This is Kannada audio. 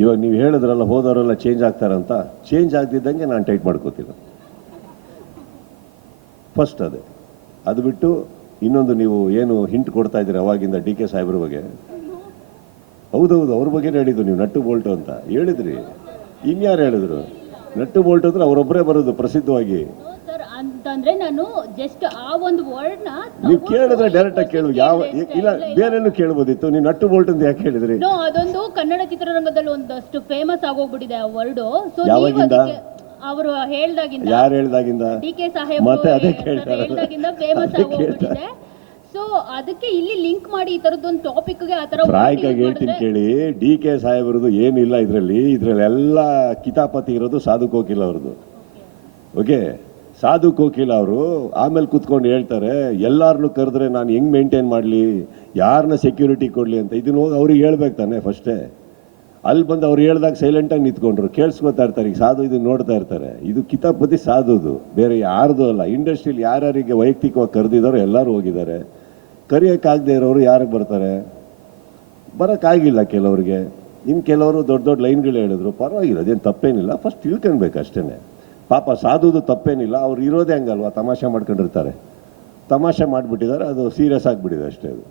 ಇವಾಗ ನೀವು ಹೇಳಿದ್ರಲ್ಲ ಹೋದವರೆಲ್ಲ ಚೇಂಜ್ ಆಗ್ತಾರಂತ, ಚೇಂಜ್ ಆಗ್ತಿದ್ದಂಗೆ ನಾನು ಟೈಟ್ ಮಾಡ್ಕೋತೀನಿ ಫಸ್ಟ್. ಅದು ಬಿಟ್ಟು ಇನ್ನೊಂದು, ನೀವು ಏನು ಹಿಂಟ್ ಕೊಡ್ತಾ ಇದ್ದೀರಿ ಅವಾಗಿಂದ ಡಿ ಕೆ ಸಾಹೇಬ್ರ ಬಗ್ಗೆ, ಹೌದೌದು ಅವ್ರ ಬಗ್ಗೆ ಹೇಳಿದ್ದು ನೀವು, ನಟ್ಟು ಬೋಲ್ಟು ಅಂತ ಹೇಳಿದ್ರಿ. ಇನ್ಯಾರು ಹೇಳಿದ್ರು? ನಟ್ಟು ಬೋಲ್ಟು ಅಂದ್ರೆ ಅವರೊಬ್ಬರೇ ಬರೋದು ಪ್ರಸಿದ್ಧವಾಗಿ. ಅಂತಂದ್ರೆ ನಾನು ಜಸ್ಟ್ ಆ ಒಂದು ವರ್ಡ್ ನ ನೀವು ಕೇಳಿದ್ರೆ ಡೈರೆಕ್ಟ್ ಆಗಿ ಕೇಳು, ಯಾವ ಇಲ್ಲ ಬೇರೆಲ್ಲೂ ಕೇಳ್ಬೋದಿತ್ತು. ನೀವು ನಟ್ಟು ಬೋಲ್ಟ್ ಅಂತ ಯಾಕೆ ಹೇಳಿದ್ರಿ? ಅದೊಂದು ಕನ್ನಡ ಚಿತ್ರರಂಗದಲ್ಲಿ ಒಂದಷ್ಟು ಫೇಮಸ್ ಆಗೋಗ್ಬಿಟ್ಟಿದೆ ಆ ವರ್ಡ್. ಯಾವಾಗಿಂದ? ಅವರು ಹೇಳ್ದಾಗಿಂದ. ಯಾರು ಹೇಳ್ದಾಗಿಂದ? ಡಿ ಕೆ ಸಾಹೇಬ್ ಮತ್ತೆ ಅದೇ ಕೇಳ್ತಾರೆ, ಹೇಳ್ದಾಗಿಂದ ಫೇಮಸ್ ಆಗೋಗ್ಬಿಟ್ಟಿದೆ. ಸೊ ಅದಕ್ಕೆ ಇಲ್ಲಿ ಲಿಂಕ್ ಮಾಡಿ ಈ ತರದೊಂದು ಟಾಪಿಕ್ ಗೆ ಆತರ ಫ್ರಾಂಕ್ ಆಗಿ ಹೇಳ್ತೀನಿ ಕೇಳಿ. ಡಿ ಕೆ ಸಾಹೇಬ್ರದ್ದು ಏನಿಲ್ಲ ಇದರಲ್ಲಿ ಎಲ್ಲ ಕಿತಾಪತಿ ಇರೋದು ಸಾಧು ಕೋಕಿಲ ಅವ್ರದ್ದು. ಓಕೆ, ಸಾಧು ಕೋಕಿಲ ಅವರು ಆಮೇಲೆ ಕೂತ್ಕೊಂಡು ಹೇಳ್ತಾರೆ ಎಲ್ಲಾರನ್ನು ಕರೆದ್ರೆ ನಾನು ಹೆಂಗ್ ಮೇಂಟೈನ್ ಮಾಡಲಿ, ಯಾರನ್ನ ಸೆಕ್ಯೂರಿಟಿ ಕೊಡಲಿ ಅಂತ. ಇದನ್ನ ಹೋಗಿ ಅವ್ರಿಗೆ ಹೇಳ್ಬೇಕು ತಾನೆ ಫಸ್ಟೇ. ಅಲ್ಲಿ ಬಂದು ಅವ್ರು ಹೇಳ್ದಾಗ ಸೈಲೆಂಟಾಗಿ ನಿಂತ್ಕೊಂಡ್ರು, ಕೇಳಿಸ್ಕೊತಾ ಇರ್ತಾರೆ. ಈಗ ಸಾಧು ಇದನ್ನ ನೋಡ್ತಾ ಇರ್ತಾರೆ. ಇದು ಕಿತಾಪತಿ ಸಾಧುದು, ಬೇರೆ ಯಾರ್ದು ಅಲ್ಲ. ಇಂಡಸ್ಟ್ರಿಯಲ್ಲಿ ಯಾರ್ಯಾರಿಗೆ ವೈಯಕ್ತಿಕವಾಗಿ ಕರೆದಿದ್ದಾರೋ ಎಲ್ಲರೂ ಹೋಗಿದ್ದಾರೆ. ಕರೆಯೋಕ್ಕಾಗದೇ ಇರೋರು ಯಾರಿಗೆ ಬರ್ತಾರೆ? ಬರೋಕ್ಕಾಗಿಲ್ಲ ಕೆಲವ್ರಿಗೆ. ಇನ್ನು ಕೆಲವರು ದೊಡ್ಡ ದೊಡ್ಡ ಲೈನ್ಗಳು ಹೇಳಿದ್ರು, ಪರವಾಗಿಲ್ಲ, ಅದೇನು ತಪ್ಪೇನಿಲ್ಲ. ಫಸ್ಟ್ ತಿಳ್ಕೊಳ್ಬೇಕು ಅಷ್ಟೇ. ಪಾಪ ಸಾಧುದು ತಪ್ಪೇನಿಲ್ಲ, ಅವ್ರು ಇರೋದೇ ಹಂಗಲ್ವಾ, ತಮಾಷೆ ಮಾಡ್ಕೊಂಡಿರ್ತಾರೆ. ತಮಾಷೆ ಮಾಡಿಬಿಟ್ಟಿದ್ದಾರೆ, ಅದು ಸೀರಿಯಸ್ ಆಗಿಬಿಟ್ಟಿದೆ ಅಷ್ಟೇ ಅದು.